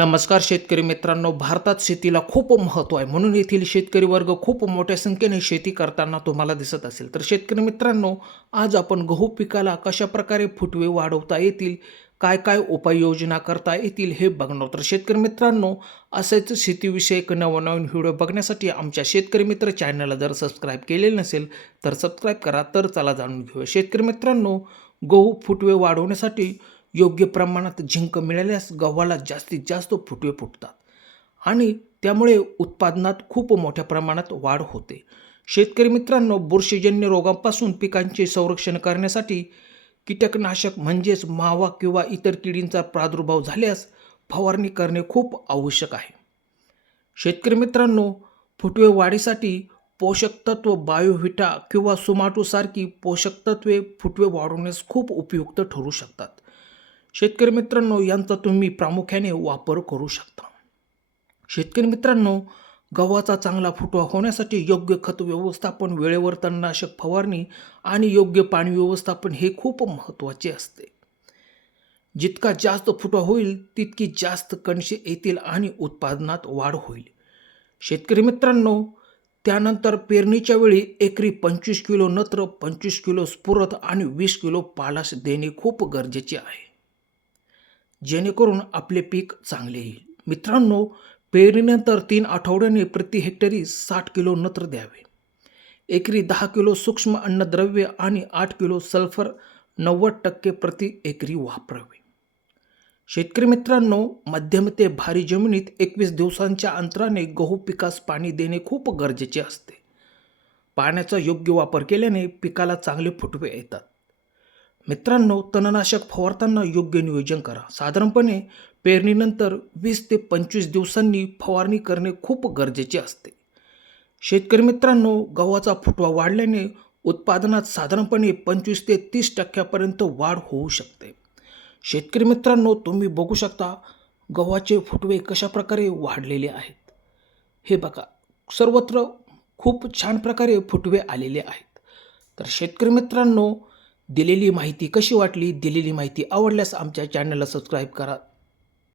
नमस्कार शेतकरी मित्रांनो, भारतात शेतीला खूप महत्त्व आहे. म्हणून येथील शेतकरी वर्ग खूप मोठ्या संख्येने शेती करताना तुम्हाला दिसत असेल. तर शेतकरी मित्रांनो, आज आपण गहू पिकाला कशाप्रकारे फुटवे वाढवता येतील, काय काय उपाययोजना करता येतील हे बघणार. तर शेतकरी मित्रांनो, असेच शेतीविषयक नवनवीन व्हिडिओ बघण्यासाठी आमच्या शेतकरी मित्र चॅनलला जर सबस्क्राईब केलेले नसेल तर सबस्क्राईब करा. तर चला जाणून घेऊया. शेतकरी मित्रांनो, गहू फुटवे वाढवण्यासाठी योग्य प्रमाणात झिंक मिळाल्यास गव्हाला जास्तीत जास्त फुटवे फुटतात आणि त्यामुळे उत्पादनात खूप मोठ्या प्रमाणात वाढ होते. शेतकरी मित्रांनो, बुरशीजन्य रोगांपासून पिकांचे संरक्षण करण्यासाठी कीटकनाशक म्हणजेच मावा किंवा इतर किडींचा प्रादुर्भाव झाल्यास फवारणी करणे खूप आवश्यक आहे. शेतकरी मित्रांनो, फुटवे वाढीसाठी पोषक तत्व बायोव्हिटा किंवा सुमाटोसारखी पोषक तत्वे फुटवे वाढवण्यास खूप उपयुक्त ठरू शकतात. शेतकरी मित्रांनो, यांचा तुम्ही प्रामुख्याने वापर करू शकता. शेतकरी मित्रांनो, गव्हाचा चांगला फुटवा होण्यासाठी योग्य खत व्यवस्थापन, वेळेवर तणनाशक फवारणी आणि योग्य पाणी व्यवस्थापन हे खूप महत्त्वाचे असते. जितका जास्त फुटवा होईल तितकी जास्त कणसे येतील आणि उत्पादनात वाढ होईल. शेतकरी मित्रांनो, त्यानंतर पेरणीच्या वेळी एकरी 25 किलो नत्र, 25 किलो स्फुरद आणि 20 किलो पालाश देणे खूप गरजेचे आहे, जेणेकरून आपले पीक चांगले येईल. मित्रांनो, पेरणीनंतर 3 आठवड्याने प्रति हेक्टरी 60 किलो नत्र द्यावे. एकरी 10 किलो सूक्ष्म अन्नद्रव्य आणि 8 किलो सल्फर 90% प्रति एकरी वापरावे. शेतकरी मित्रांनो, मध्यम ते भारी जमिनीत 21 दिवसांच्या अंतराने गहू पिकास पाणी देणे खूप गरजेचे असते. पाण्याचा योग्य वापर केल्याने पिकाला चांगले फुटवे येतात. मित्रांनो, तणनाशक फवारताना योग्य नियोजन करा. साधारणपणे पेरणीनंतर 20 ते 25 दिवसांनी फवारणी करणे खूप गरजेचे असते. शेतकरी मित्रांनो, गव्हाचा फुटवा वाढल्याने उत्पादनात साधारणपणे 25 ते 30% वाढ होऊ शकते. शेतकरी मित्रांनो, तुम्ही बघू शकता गव्हाचे फुटवे कशाप्रकारे वाढलेले आहेत. हे बघा, सर्वत्र खूप छान प्रकारे फुटवे आलेले आहेत. तर शेतकरी मित्रांनो, दिलेली माहिती कशी वाटली? दिलेली माहिती आवडल्यास आमच्या चॅनलला सबस्क्राईब करा.